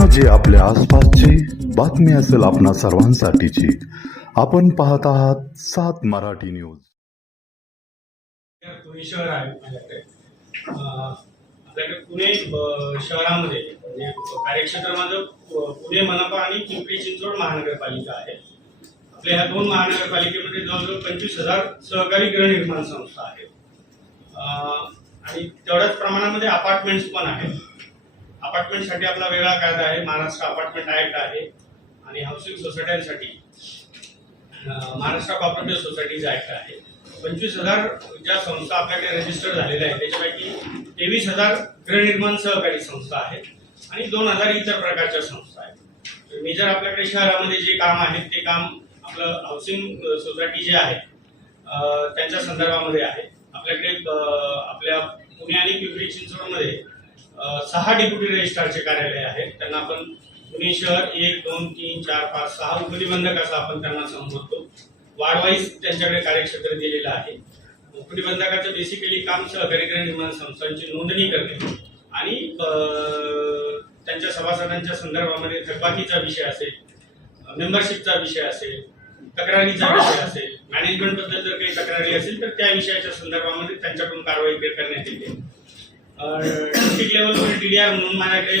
घटना जे आपल्या आसपासची बातमी असेल आपणा सर्वांसाठीची. आपण पाहत आहात सात मराठी न्यूज. पुणे शहर आहे माझ्याकडे. आपल्याकडे पुणे शहरामध्ये म्हणजे कार्यक्षेत्र माझं पुणे मनपा आणि पिंपरी चिंचवड महानगरपालिका आहे. आपल्या ह्या दोन महानगरपालिकेमध्ये जवळजवळ पंचवीस हजार सहकारी गृहनिर्माण संस्था आहेत. आणि तेवढ्याच प्रमाणामध्ये अपार्टमेंट्स पण आहेत. अपार्टमेंटसाठी आपला वेगळा कायदा आहे. महाराष्ट्र अपार्टमेंट ऍक्ट आहे. आणि हाऊसिंग सोसायट्यांसाठी महाराष्ट्र कॉपरेटिव्ह सोसायटीज ऍक्ट आहे. पंचवीस हजार ज्या संस्था आपल्याकडे रजिस्टर झालेल्या आहेत त्याच्यापैकी तेवीस हजार गृहनिर्माण सहकारी संस्था आहेत आणि दोन हजार इतर प्रकारच्या संस्था आहेत. मेजर आपल्याकडे शहरामध्ये जे काम आहेत ते काम आपलं हाऊसिंग सोसायटी जे आहे त्यांच्या संदर्भामध्ये आहे. आपल्याकडे आपल्या पुणे आणि पिंपरी चिंचवडमध्ये सहा डेप्युटी रजिस्ट्रारचे कार्यालय आहेत. त्यांना आपण पुणे शहर एक दोन तीन चार पाच सहा उपनिबंधक असं आपण त्यांना संबोधतो. वाढवाईज त्यांच्याकडे कार्यक्षेत्र दिलेलं आहे. उपनिबंधकाचं बेसिकली काम सहकारी निर्माण संस्थांची नोंदणी करणे आणि त्यांच्या सभासदांच्या संदर्भामध्ये थकबाकीचा विषय असेल मेंबरशिपचा विषय असेल तक्रारीचा विषय असेल मॅनेजमेंटबद्दल जर काही तक्रारी असेल तर त्या विषयाच्या संदर्भामध्ये त्यांच्याकडून कारवाई करण्यात येते. डिस्ट्रिक्ट लेवलवर आर म्हणून माझ्याकडे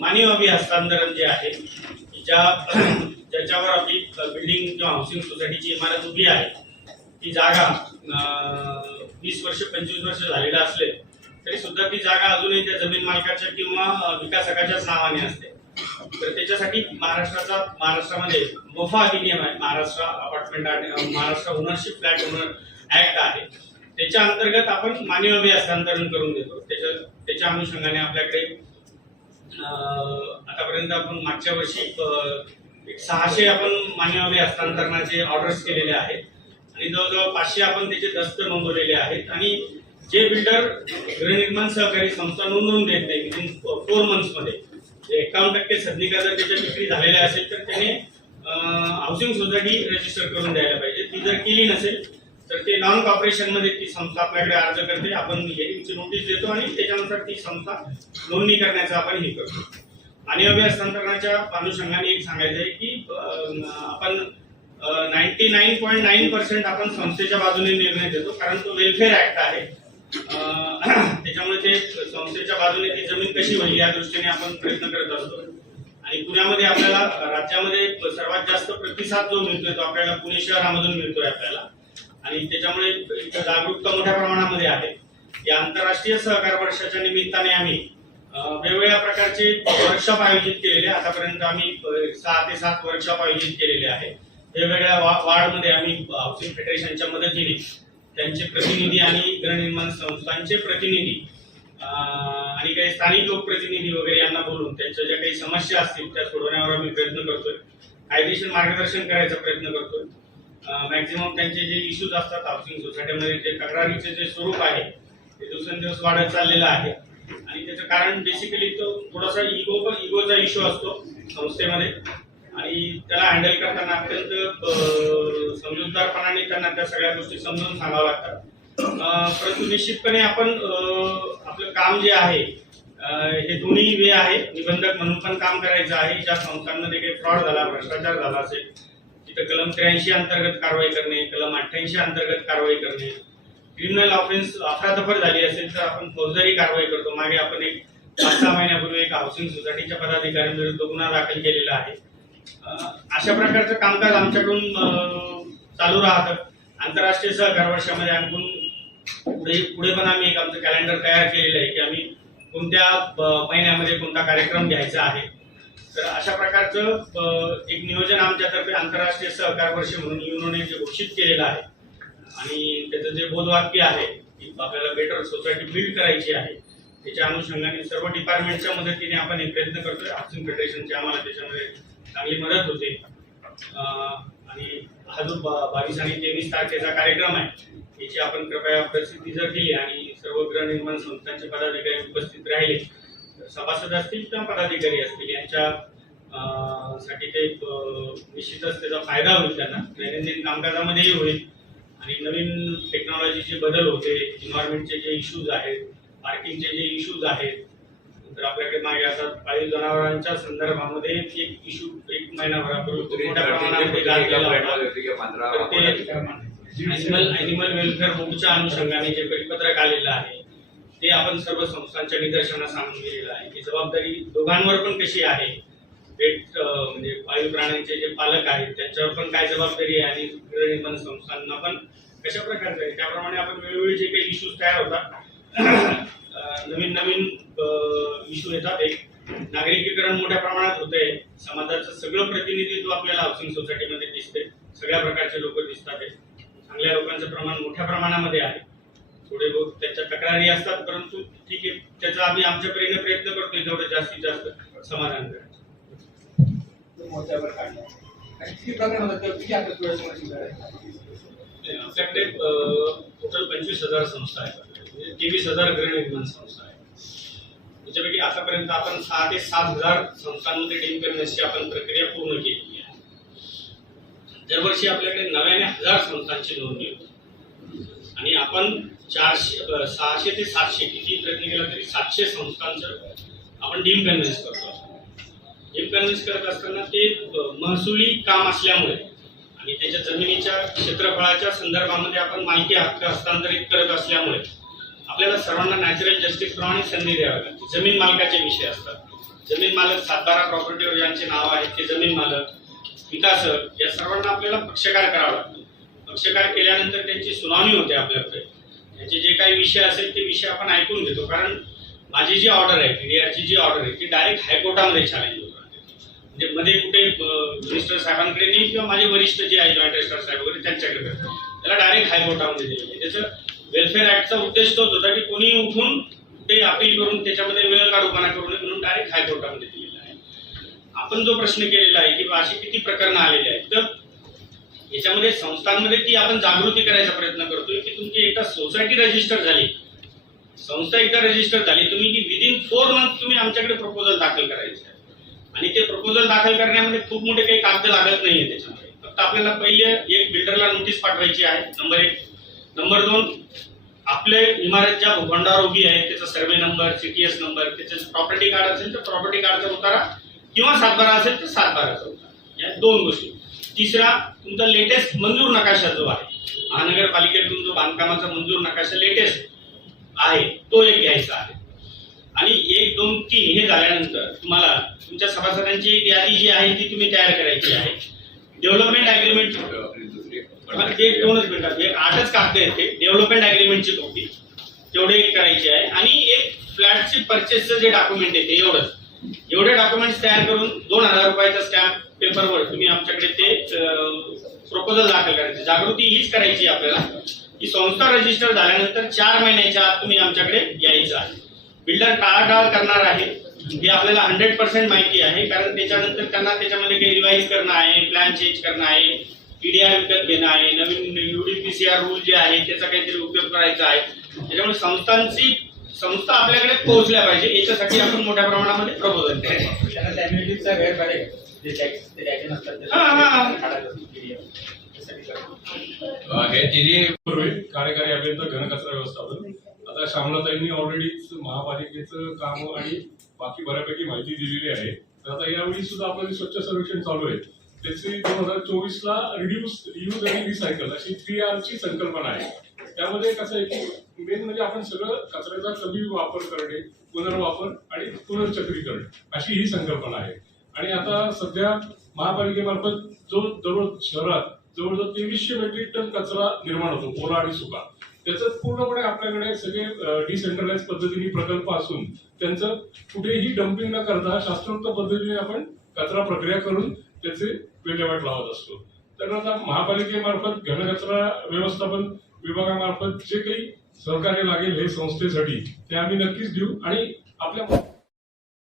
मानवी अभि हस्तांतरण जे आहे ज्या ज्याच्यावर आपली बिल्डिंग किंवा हाऊसिंग सोसायटीची इमारत उभी आहे ती जागा वीस वर्ष पंचवीस वर्ष झालेलं असले तरी सुद्धा ती जागा अजूनही त्या जमीन मालकाच्या किंवा विकासकाच्याच नावाने असते. तर त्याच्यासाठी महाराष्ट्राचा महाराष्ट्रामध्ये मोफा अधिनियम आहे. महाराष्ट्र अपार्टमेंट आणि Maharashtra ownership flat owner act आहे. त्याच्या अंतर्गत आपण मानवी अभि हस्तांतरण करून देतो. त्याच्या त्याच्या अनुषंगाने आपल्याकडे आतापर्यंत आपण मागच्या वर्षी एक सहाशे आपण मानवी हस्तांतरणाचे ऑर्डर्स केलेले आहेत. आणि जवळजवळ पाचशे आपण त्याचे दस्त नोंदवलेले आहेत. आणि जे बिल्डर गृहनिर्माण सहकारी संस्था नोंदवून देत नाही विदिन फोर मंथ्समध्ये एकावन्न टक्के सदनिका जर त्याच्या विक्री झालेल्या असेल तर त्याने हाऊसिंग सोसायटी रजिस्टर करून द्यायला पाहिजे. ती जर केली नसेल तर ते नॉन कॉर्पोरेशनमध्ये ती संस्था आपल्याकडे अर्ज करते. आपण हेरिंगची नोटीस देतो आणि त्याच्यानुसार ती संस्था नोंदणी करण्याचं आपण हे करतो. आणि अभ्यास हस्तांतरणाच्या अनुषंगाने एक सांगायचं आहे की आपण ninety nine point nine percent आपण संस्थेच्या बाजूने निर्णय देतो कारण तो वेलफेअर ऍक्ट आहे. त्याच्यामुळे ते संस्थेच्या बाजूने ती जमीन कशी होईल या दृष्टीने आपण प्रयत्न करत असतो. आणि पुण्यामध्ये आपल्याला राज्यामध्ये सर्वात जास्त प्रतिसाद जो मिळतोय तो आपल्याला पुणे शहरामधून मिळतोय आपल्याला. आणि त्याच्यामुळे जागरूकता मोठ्या प्रमाणामध्ये आहे. या आंतरराष्ट्रीय सहकार वर्षाच्या निमित्ताने आम्ही वेगवेगळ्या प्रकारचे वर्कशॉप आयोजित केलेले आतापर्यंत आम्ही सहा ते सात वर्कशॉप आयोजित केलेले आहे वेगवेगळ्या वा- वार्डमध्ये आम्ही हाऊसिंग फेडरेशनच्या मदतीने त्यांचे प्रतिनिधी आणि गृहनिर्माण संस्थांचे प्रतिनिधी आणि काही स्थानिक लोकप्रतिनिधी वगैरे यांना बोलून त्यांच्या ज्या काही समस्या असतील त्या सोडवण्यावर आम्ही प्रयत्न करतोय. कायदेशीर मार्गदर्शन करायचा प्रयत्न करतोय. मॅक्झिमम त्यांचे जे इश्यूज असतात हाऊसिंग सोसायटीमध्ये जे तक्रारीचे जे स्वरूप आहे ते दिवसेंदिवस वाढत चाललेलं आहे. आणि त्याचं कारण बेसिकली तो थोडासा इगो इगोचा इश्यू असतो संस्थेमध्ये. आणि त्याला हँडल करताना अत्यंत समजूतदारपणाने त्यांना त्या सगळ्या गोष्टी समजून सांगाव्या लागतात परंतु निश्चितपणे आपण आपलं काम जे आहे हे दोन्ही वे आहे. निबंधक म्हणून पण काम करायचं आहे. ज्या संस्थांमध्ये काही फ्रॉड झाला भ्रष्टाचार झाला असेल तिथं कलम त्र्याऐंशी अंतर्गत कारवाई करणे कलम अठ्ठ्याऐंशी अंतर्गत कारवाई करणे. क्रिमिनल ऑफेन्स अफरातफर झाली असेल तर आपण फौजदारी कारवाई करतो. मागे आपण एक पाच सहा महिन्यापूर्वी एक हाऊसिंग सोसायटीच्या पदाधिकाऱ्यांविरुद्ध गुन्हा दाखल केलेला आहे. अशा प्रकारचं कामकाज आमच्याकडून चालू राहतं. आंतरराष्ट्रीय सहकार वर्षामध्ये आणखून पुढे पुढे पण आम्ही एक आमचं कॅलेंडर तयार केलेलं आहे की आम्ही कोणत्या महिन्यामध्ये कोणता कार्यक्रम घ्यायचा आहे. तर अशा प्रकारचं एक नियोजन आमच्यातर्फे आंतरराष्ट्रीय सहकार वर्ष म्हणून युनोने जे घोषित केलेलं आहे आणि त्याचं जे बोधवाक्य आहे की आपल्याला बेटर सोसायटी बिल्ड करायची आहे त्याच्या अनुषंगाने सर्व डिपार्टमेंटच्या मदतीने आपण एक प्रयत्न करतोय. हाऊसिंग फेडरेशनची आम्हाला त्याच्यामध्ये चांगली मदत होते. आणि हा जो बावीस आणि तेवीस तारखेचा कार्यक्रम आहे याची आपण कृपया प्रसिद्धी जर दिली आणि सर्व गृहनिर्माण संस्थांचे पदाधिकारी उपस्थित राहिले सभासद असतील किंवा पदाधिकारी असतील यांच्या साठी ते निश्चितच त्याचा फायदा होईल त्यांना. दैनंदिन कामकाजामध्येही होईल. आणि नवीन टेक्नॉलॉजीचे बदल होते एन्व्हायरमेंटचे जे इश्यूज आहेत पार्किंगचे जे इश्यूज आहेत तर आपल्याकडे मागे आता पाळीव जनावरांच्या संदर्भामध्ये एक इश्यू एक महिनाभरापूर्वी मोठ्या अॅनिमल वेलफेअर बोर्डच्या अनुषंगाने जे परिपत्रक आलेलं आहे ते आपण सर्व संस्थांच्या निदर्शनास आणून दिलेलं आहे. की जबाबदारी दोघांवर पण कशी आहे? पेट म्हणजे पाळीव प्राण्यांचे जे पालक आहेत त्यांच्यावर पण काय जबाबदारी आहे आणि गृहनिर्माण संस्थांना पण कशा प्रकारचं आहे? त्याप्रमाणे आपण वेळोवेळी जे काही इश्यूज तयार होतात नवीन नवीन इश्यू येतात. एक नागरिकीकरण मोठ्या प्रमाणात होतंय. समाजाचं सगळं प्रतिनिधित्व आपल्याला हाऊसिंग सोसायटीमध्ये दिसते सगळ्या प्रकारचे लोक दिसतात. चांगल्या लोकांचं प्रमाण मोठ्या प्रमाणामध्ये आहे. थोडे बहुत त्यांच्या तक्रारी असतात परंतु ठीक आहे त्याचा आम्ही आमच्या परीने प्रयत्न करतोय जेवढं जास्तीत जास्त समाधान आपल्याकडे टोटल पंचवीस हजार संस्था आहेत. तेवीस हजार गृहनिर्माण संस्था आहेत. त्याच्यापैकी आतापर्यंत आपण सहा ते सात हजार संस्थांमध्ये डील करण्याची आपण प्रक्रिया पूर्ण केली आहे. दरवर्षी आपल्याकडे नव्याने हजार संस्थांची नोंदणी होते. आणि आपण चारशे सहाशे ते सातशे किती प्रयत्न केला तरी सातशे संस्थांचं आपण डीम कन्व्हिन्स करतो. डीम कन्व्हिन्स करत असताना ते महसुली काम असल्यामुळे आणि त्याच्या जमिनीच्या क्षेत्रफळाच्या संदर्भामध्ये आपण माहिती हक्क हस्तांतरित करत असल्यामुळे आपल्याला सर्वांना नॅचरल जस्टिस प्रमाणे संधी द्यावी लागते. जमीन मालकाचे विषय असतात. जमीन मालक सातबारा प्रॉपर्टीवर ज्यांचे नाव आहेत ते जमीन मालक विकासक या सर्वांना आपल्याला पक्षकार करावा लागतो. पक्षकार केल्यानंतर त्यांची सुनावणी होते आपल्याकडे. त्याचे जे काही विषय असेल ते विषय आपण ऐकून घेतो. कारण माझी जी ऑर्डर आहे पीडीआरची जी ऑर्डर आहे ती डायरेक्ट हायकोर्टामध्ये चॅलेंज होत म्हणजे मध्ये कुठे मिनिस्टर साहेबांकडे नाही किंवा माझे वरिष्ठ जे आहे जॉईंट रजिस्टर साहेब वगैरे त्यांच्याकडे त्याला डायरेक्ट हायकोर्टामध्ये दिलेलं आहे त्याचं वेलफेअर ऍक्टचा उद्देश तोच होता की कोणी उठून ते अपील करून त्याच्यामध्ये वेळ काढूपणा करू नये म्हणून डायरेक्ट हायकोर्टामध्ये दिलेला आहे. आपण जो प्रश्न केलेला आहे की बा अशी किती प्रकरणं आलेली आहेत तर याच्यामध्ये संस्थांमध्ये ती आपण जागृती करायचा प्रयत्न करतोय की तुमची एकदा सोसायटी रजिस्टर झाली. संस्था एकदा रजिस्टर झाली तुम्ही की विदिन फोर मंथ तुम्ही आमच्याकडे प्रपोजल दाखल करायचे आहे. आणि ते प्रपोजल दाखल करण्यामध्ये खूप मोठे काही कागद लागत नाहीये त्याच्यामध्ये. फक्त आपल्याला पहिले एक बिल्डरला नोटीस पाठवायची आहे नंबर एक. नंबर दोन आपले इमारत ज्या भूखंडावर उभी आहे त्याचा सर्वे नंबर सीटीएस नंबर त्याचे प्रॉपर्टी कार्ड असेल तर प्रॉपर्टी कार्डचा उतारा किंवा सातबारा असेल तर सातबाराचा उतारा. या दोन गोष्टी. तिसरा तुमचा लेटेस्ट मंजूर नकाशा जो आहे महानगरपालिकेतून जो बांधकामाचा मंजूर नकाशा लेटेस्ट आहे तो एक घ्यायचा आहे. आणि एक दोन तीन हे झाल्यानंतर तुम्हाला तुमच्या सभासदांची एक यादी जी आहे ती तुम्ही तयार करायची आहे. डेव्हलपमेंट अग्रीमेंट ते दोनच मिनिटात एक आठच कागद आहेत ते डेव्हलपमेंट अग्रीमेंटची कॉपी तेवढे एक करायची आहे. आणि एक फ्लॅटची परचेसचं जे डॉक्युमेंट आहे ते एवढंच. एवढे डॉक्युमेंट्स तयार करून दोन हजार रुपयाचा स्टॅम्प पेपरवर तुम्ही आमच्याकडे ते प्रपोजल दाखल करायचे. जागृती हीच करायची आहे आपल्याला. की संस्था रजिस्टर झाल्यानंतर चार महिन्याच्या आत तुम्ही आमच्याकडे यायचं आहे. बिल्डर टाळाटाळ करणार आहे. हे आपल्याला हंड्रेड पर्सेंट माहिती आहे. कारण त्याच्यानंतर त्यांना त्याच्यामध्ये काही रिवाईज करणं आहे प्लॅन चेंज करणं आहे पीडीआय विकत घेणं आहे नवीन युडीपीसीआर रूल जे आहे त्याचा काहीतरी उपयोग करायचा आहे. त्याच्यामुळे संस्थांची संस्था आपल्याकडे पोहोचल्या पाहिजे. याच्यासाठी आपण मोठ्या प्रमाणामध्ये प्रबोधन करतो कार्यकारी अभियंता घनकचरा व्यवस्थापन. आता श्यामलाताईंनी ऑलरेडीच महापालिकेचं काम आणि बाकी बऱ्यापैकी माहिती दिलेली आहे. तर आता यावेळी सुद्धा आपलं जे स्वच्छ सर्वेक्षण चालू आहे. त्याची दोन हजार चोवीस ला रिड्यूस रियूज आणि रिसायकल अशी थ्री आर ची संकल्पना आहे. त्यामध्ये कसं आहे की मेन म्हणजे आपण सगळं कचऱ्याचा कमी वापर करणे पुनर्वापर आणि पुनर्चक्रीकरण अशी ही संकल्पना आहे. आणि आता सध्या महापालिकेमार्फत जो जवळ शहरात जवळजवळ तेवीसशे मेट्रिक टन कचरा निर्माण होतो ओला आणि सुका. त्याचं पूर्णपणे आपल्याकडे सगळे डिसेंट्रलाइज पद्धतीने प्रकल्प असून त्यांचं कुठेही डम्पिंग न करता शास्त्रोक्त पद्धतीने आपण कचरा प्रक्रिया करून त्याचे विल्हेवाट लावत असतो. तर आता महापालिकेमार्फत घनकचरा व्यवस्थापन विभागामार्फत जे काही सहकार्य लागेल हे संस्थेसाठी ते आम्ही नक्कीच देऊ आणि आपल्या